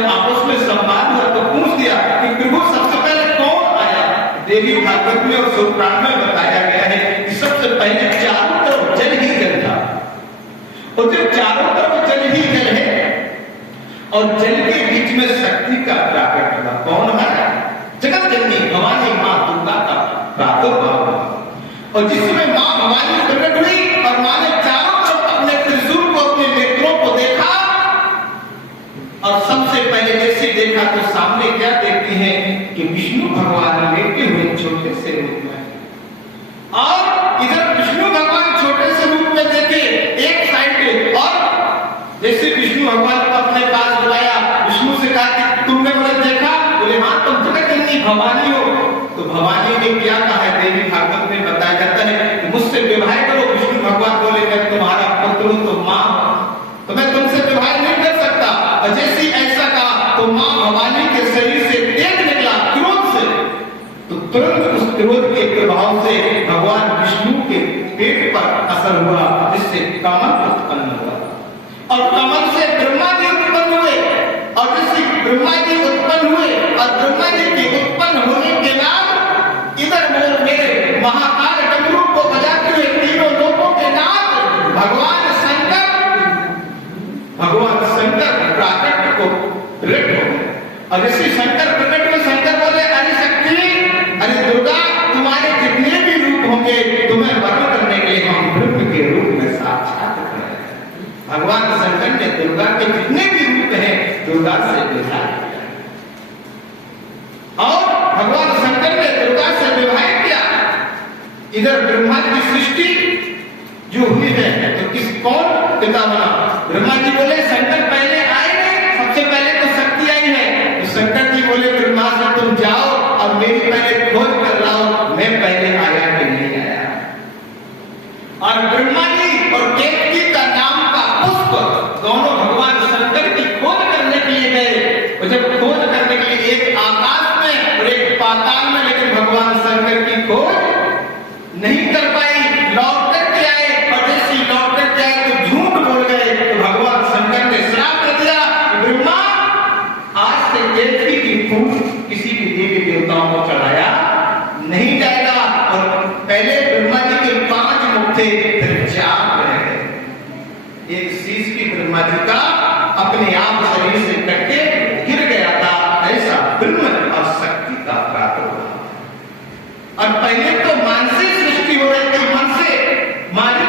जब आपस में संवाद हुआ तो पूछ दिया कि प्रभु सबसे पहले कौन आया। देवी भागवत में और सूत्रांत में बताया गया है कि सबसे पहले चारों तरफ जल ही जल था, और जब चारों तरफ जल ही जल है और जल के बीच में शक्ति का प्राकट हुआ। कौन है? जगत जननी भवानी मां दुर्गा का प्रादुर्भाव हुआ, और जिसमें मां भवानी प्रकट हुई और मां ने चारों तरफ अपने त्रिशूल को, अपने नेत्रों को देखा, और सबसे पहले जैसे देखा तो सामने क्या देखते हैं कि विष्णु भगवान लेटे हुए छोटे से रूप में, और इधर विष्णु भगवान छोटे से रूप में देखे एक साइड पे, और जैसे विष्णु भगवान को अपने पास बुलाया, विष्णु से कहा कि तुमने मुझे देखा? बोले हाँ, तुम जगत जननी भवानी हो। तो भवानी ने क्या कहा है? देवी भागवत में बताया जाता है कि मुझसे विवाह करो। विष्णु भगवान बोले मैं तुम्हारा पुत्र हूं, तो मां तो मैं तुमसे विवाह नहीं कर सकता। और जैसे ऐसा कहा तो मां भवानी के शरीर से तेज निकला क्रोध से, तो तुरंत उस क्रोध के प्रभाव से भगवान विष्णु के पेट पर असर हुआ, जिससे कमल उत्पन्न हुआ, और कमल से ब्रह्मा जी उत्पन्न हुए, और जैसे ब्रह्मा जी उत्पन्न हुए और ब्रह्मा जी के उत्पन्न होने के बाद इधर मेरे महाकाल डमरू को बजाते हुए तीनों लोकों के नाथ भगवान शंकर प्राकट को प्रकट हो गए। और जैसे शंकर प्रकट हुए, शंकर बोले अरे शक्ति, अरे दुर्गा, तुम्हारे जितने भी रूप होंगे तुम्हें वर्ण करने के लिए हम ब्रह्म के रूप में साक्षात कर। भगवान शंकर ने दुर्गा के जितने भी रूप हैं दुर्गा से विवाह किया, और भगवान शंकर ने दुर्गा से विवाह किया। इधर ब्रह्मा की सृष्टि जो हुई है तो किस कौन पिता बना? ब्रह्मा जी बोले शंकर पहले आए नहीं, सबसे पहले तो शक्ति आई है। तो शंकर जी बोले ब्रह्मा से तुम जाओ और मेरी पहले खोज कर लाओ, मैं पहले आया कि नहीं आया। और ब्रह्मा जी और केतकी का नाम का पुष्प दोनों भगवान शंकर की खोज करने के लिए गए, और जब खोज करने के लिए एक आकाश में और एक पाताल में, लेकिन भगवान शंकर की खोज नहीं कर पाई, लौट करके आए, और जैसे लौट करके आए तो झूठ बोल गए। तो भगवान शंकर ने श्राप दे दिया, ब्रह्मा आज से केतकी की फूल किसी भी देवी देवताओं को चढ़ाया नहीं जाएगा। और पहले ब्रह्मा जी के 5 मुख थे, फिर 4 रह गए। एक शीश भी ब्रह्मा जी का अपने आप शरीर से कट के गिर गया था। ऐसा ब्रह्म और शक्ति का प्रादुर्भाव। और पहले तो मन से सृष्टि हो रही थी, मन से मालिक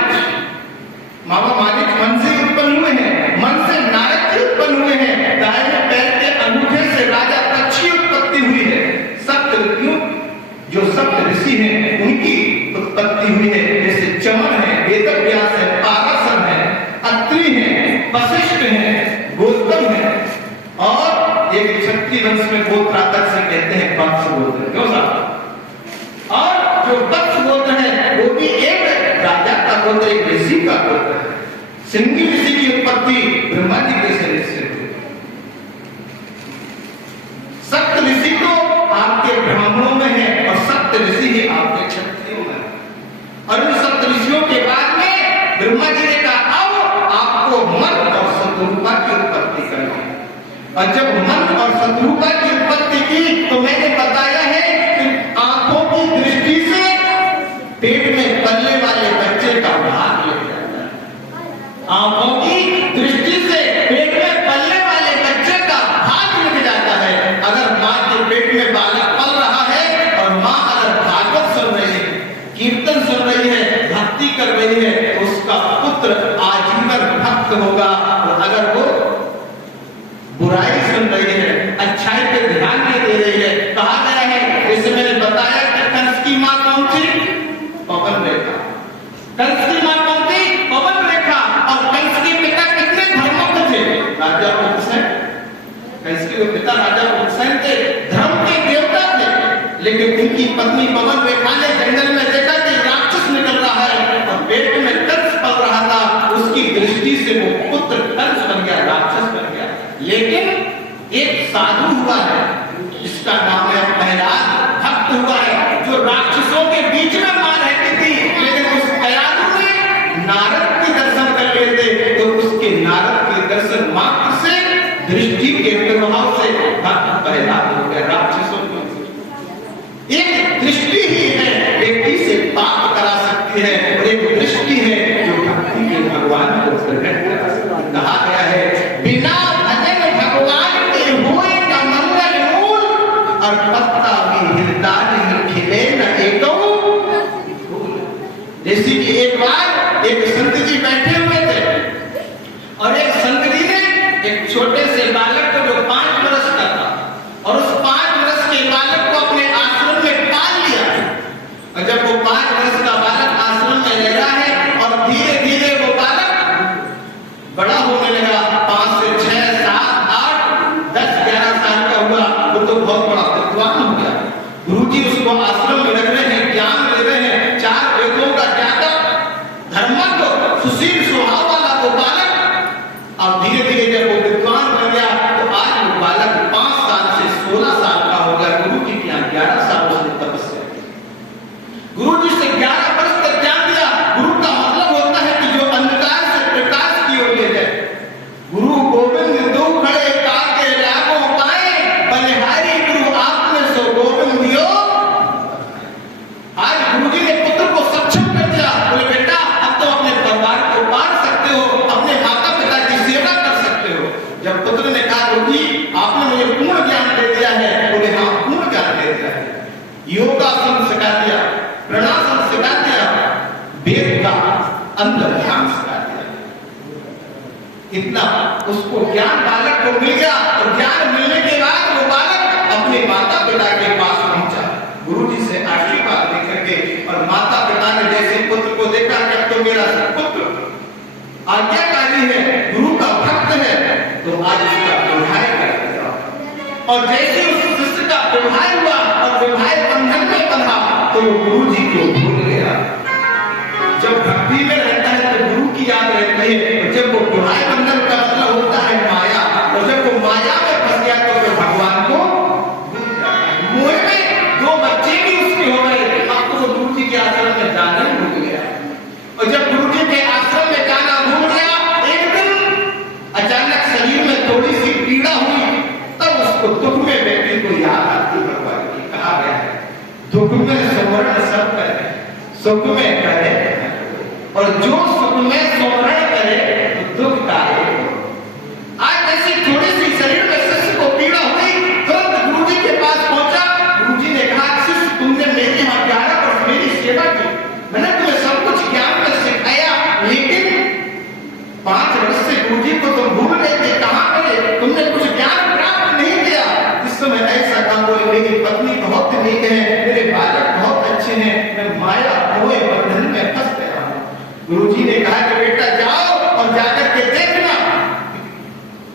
मन से उत्पन्न हुए हैं, मन से नारद जी उत्पन्न हुए हैं, दाहिने पैर के अंगूठे से राजा तक्ष की उत्पत्ति हुई है, सप्त ऋषियों जो सप्त ऋषि हैं उनकी उत्पत्ति हुई है, जैसे चमन है, वेदव्यास है, पाराशर है, अत्रि है, वशिष्ठ है, गौतम है, और एक क्षत्रिय वंश में गोत्रातक से कहते हैं वंश गोत्र। क्यों साहब? और जो वंश गोत्र है वो भी एक राजा का गोत्र, एक ऋषि का गोत्र है। सिंधी ऋषि की उत्पत्ति ब्रह्मा जी के शरीर से हुई। सप्त ऋषि तो आपके ब्राह्मणों में है, और सप्त ऋषि ही आपके क्षत्रियों में है। और उन सप्त ऋषियों के बाद में ब्रह्मा जी ने कहा अब आपको मन और शत्रुपा की उत्पत्ति करनी है। और जब मन और शत्रुपा की उत्पत्ति की तो मैंने बताया है कि आंखों की दृष्टि से पेट में पलने वाले बच्चे का भाग लग जाता है। आंखों की दृष्टि से पेट में पलने वाले बच्चे का भाग लग जाता है। अगर मां के पेट में बालक पल रहा है और मां अगर भागवत सुन रही है, कीर्तन सुन रही है, भक्ति कर रही है, तो उसका पुत्र आजीवन भक्त होगा। और अगर वो बुराई सुन रही है, अच्छाई पे ध्यान नहीं दे रही है, कहा गया है, जैसे मैंने बताया कि कंस की मां कौन थी? पवन रेखा। कंस की मां कौन थी? पवन रेखा। और कंस के पिता कितने धर्मज्ञ थे? राजा उग्रसेन। कंस के पिता राजा उग्रसेन थे, धर्म के देवता थे। लेकिन उनकी पत्नी पवन रेखा ने जंगल में देखा कि राक्षस निकल रहा है और पेट में कंस पल रहा था, उसकी दृष्टि से वो पुत्र कंस बन गया, राक्षस बन गया। लेकिन एक साधु हुआ है जिसका नाम है प्रहलाद, भक्त हुआ है, जो राक्षसों के बीच में मां रहती थी, लेकिन उस दयालु ने नारद के दर्शन कर लेते तो उसके नारद के दर्शन मात्र से दृष्टि के प्रभाव वो बालक, अब धीरे धीरे जब वो विद्वान बन गया तो आज वो बालक 5 साल से 16 साल का हो गया। गुरु जी के यहाँ 11 साल उसने तपस्या की। गुरु जी से 11 वर्ष तक ज्ञान दिया। गुरु का मतलब होता है कि जो अंधकार से प्रकाश की ओर ले जाए। गुरु गोविंद दो खड़े काके लागो पाए, बलिहारी गुरु आपने सो गोविंद दियो। आज गुरु जी ने पुत्र को सक्षम कर दिया। बोले बेटा अब तो अपने परिवार को पाल सकते हो, अपने माता पिता की सेवा कर सकते हो। जब पुत्र ने कहा गुरु जी आपने मुझे पूर्ण ज्ञान दे दिया है, बोले हाँ पूर्ण ज्ञान दे दिया है। योगासन सिखा दिया, प्रणासन सिखा दिया, वेद का अंदर ध्यान सिखा दिया। इतना उसको ज्ञान बालक को मिल गया। और ज्ञान मिलने के बाद वो बालक अपने माता पिता के पास पहुंचा, गुरु जी से आशीर्वाद लेकर के। और माता पिता ने जैसे पुत्र को देखा कि तो मेरा पुत्र आज्ञाकारी है, गुरु का भक्त है, तो आज उसका विवाह कर दिया। और जैसे उस शिष्य का विवाह हुआ और विवाह बंधन में बंधा तो वो गुरु जी को भूल गया। जब भक्ति में रहता है तो गुरु की याद रहती है। जब वो विवाह बंधन का मतलब होता है माया, और जब वो माया में फंस गया तो फिर भगवान को मोह में 2 बच्चे भी उसके हो गए। अब तो वो गुरु जी के आश्रम में जाना ही भूल गया। और जब गुरु जी के आश्रम में जाना भूल गया, एक दिन अचानक शरीर में थोड़ी सी पीड़ा हुई, तब उसको दुख में व्यक्ति को याद आती भगवान की। कहा गया है दुख में स्मरण सब करे, सुख में करे, और जो सुख में स्मरण करे तो दुख काहे। आज जैसे थोड़ी सी शरीर में शिष्य को पीड़ा हुई, तुरंत गुरु जी के पास पहुंचा। गुरु जी ने कहा शिष्य तुमने मेरे यहाँ 11 वर्ष मेरी सेवा की, मैंने तुम्हें सब कुछ ज्ञान में सिखाया, लेकिन 5 वर्ष से गुरु जी को तुम भूल गए थे, कहाँ गए, तुमने कुछ ज्ञान प्राप्त नहीं किया। इस समय ऐसा काम बोले मेरी पत्नी बहुत नेक है, मेरे बालक बहुत अच्छे हैं, मैं माया मोह बंधन में फंस गया हूं। गुरु जी ने कहा कि बेटा जाओ और जाकर के देखना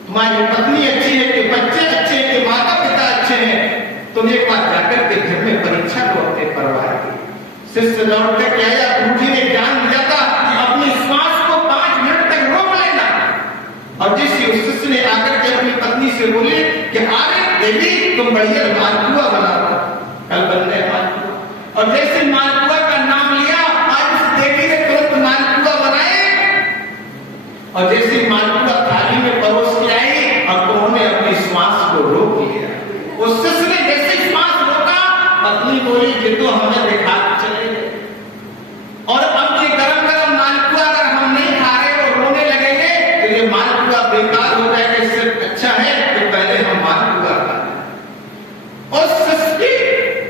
तुम्हारी पत्नी अच्छी है कि बच्चे अच्छे हैं कि माता पिता अच्छे हैं। तुम एक बार जाकर के घर में परीक्षा लो अपने परिवार की। शिष्य लौट कर के आया। गुरु जी ने ज्ञान दिया था कि अपनी श्वास को 5 मिनट तक रोक लेना। और जिस शिष्य ने आकर के अपनी पत्नी से बोले कि अरे देवी तुम बढ़िया मालपुआ बनाओ, कल बन गए मालपुआ। और जैसे मालपुआ का नाम लिया, आज उस देवी ने तुरंत मालपुआ बनाए। और जैसे मालपुआ थाली में परोस के आई और उन्होंने अपनी श्वास को रोक लिया। उस शिष्य ने जैसे श्वास रोका, पत्नी बोली कि तो हमें दिखा चले गए। और अब ये गरम गरम मालपुआ अगर हम नहीं खा रहे और रोने लगेंगे तो ये मालपुआ बेकार हो जाएगा। इससे अच्छा है कि पहले हम मालपुआ खाएं। उस शिष्य की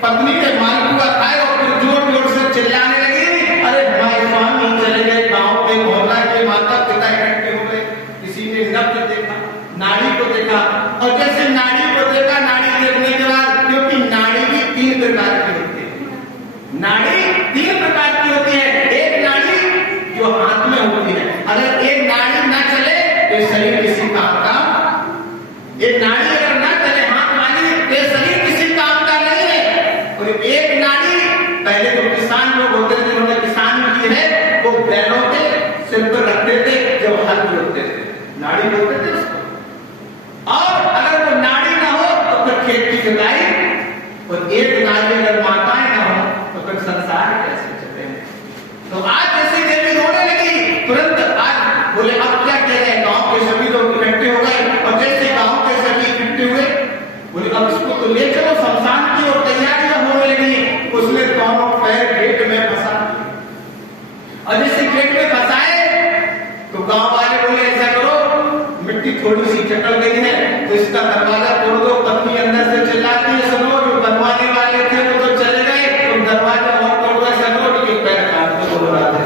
पत्नी ने मालपुआ खाए और फिर जोर जोर से चिल्लाने लगी, अरे हमारे स्वामी चले गए गांव पे, मोहल्ला के माता पिता इकट्ठे हो गए। किसी ने नब्ज देखा, नाड़ी को देखा, और जैसे नाड़ी को देखा, नाड़ी देखने के बाद, क्योंकि नाड़ी भी 3 प्रकार की होती है। नाड़ी 3 प्रकार की होती है। एक नाड़ी जो हाथ में होती है, अगर एक नाड़ी ना चले तो शरीर किसी काम का, एक नाड़ी अगर ना चले हाथ वाली तो शरीर किसी काम का नहीं है। और एक नाड़ी पहले तो किसान लोग होते थे, उन्होंने किसान की है, वो बैलों के सिर पर रखते थे जब हल जोतते थे, नाड़ी बोलते थे उसको। और अगर वो नाड़ी ना हो तो फिर खेत की जुताई, और एक नाड़ी अगर माताएं ना हो तो फिर संसार कैसे चले। तो आज जैसे देवी रोने लगी, तुरंत आज बोले अब क्या कह रहे हैं, गांव के सभी लोग इकट्ठे हो गए। और जैसे गांव के सभी इकट्ठे हुए, बोले अब इसको तो ले चलो शमशान की, और तैयारियां होने लगी। उसने दोनों पैर गेट में फंसा, और जैसे गेट में फंसाए तो गांव वाले बोले ऐसा करो, मिट्टी थोड़ी सी चकल गई है तो इसका दरवाजा तोड़ दो। पत्नी अंदर से चिल्लाती है, सब लोग जो बनवाने वाले थे वो तो चले गए, तुम दरवाजा और तोड़ दो, ऐसा करो कि पैर काट दो। बोल रहा था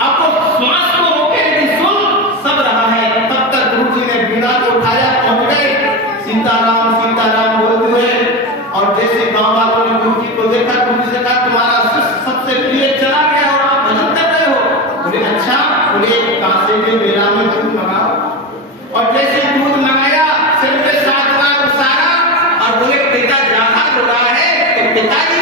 आपको श्वास को रोके, लेकिन सुन सब रहा है। तब तक गुरु जी ने बीड़ा को उठाया, पहुंच गए सीताराम बोलते हुए। और जैसे गांव वालों ने गुरु जी को देखा, गुरु जी से कहा तुम्हारा शिष्य सबसे प्रिय चला गया और आप भजन कर रहे हो। बोले अच्छा, बोले कांसे के बेला में दूध मंगाओ। और जैसे दूध मंगाया, सिर पे 7 बार उसारा और बोले पिता ज्यादा बुरा है तो पिताजी